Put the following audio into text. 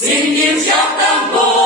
синім шахтам.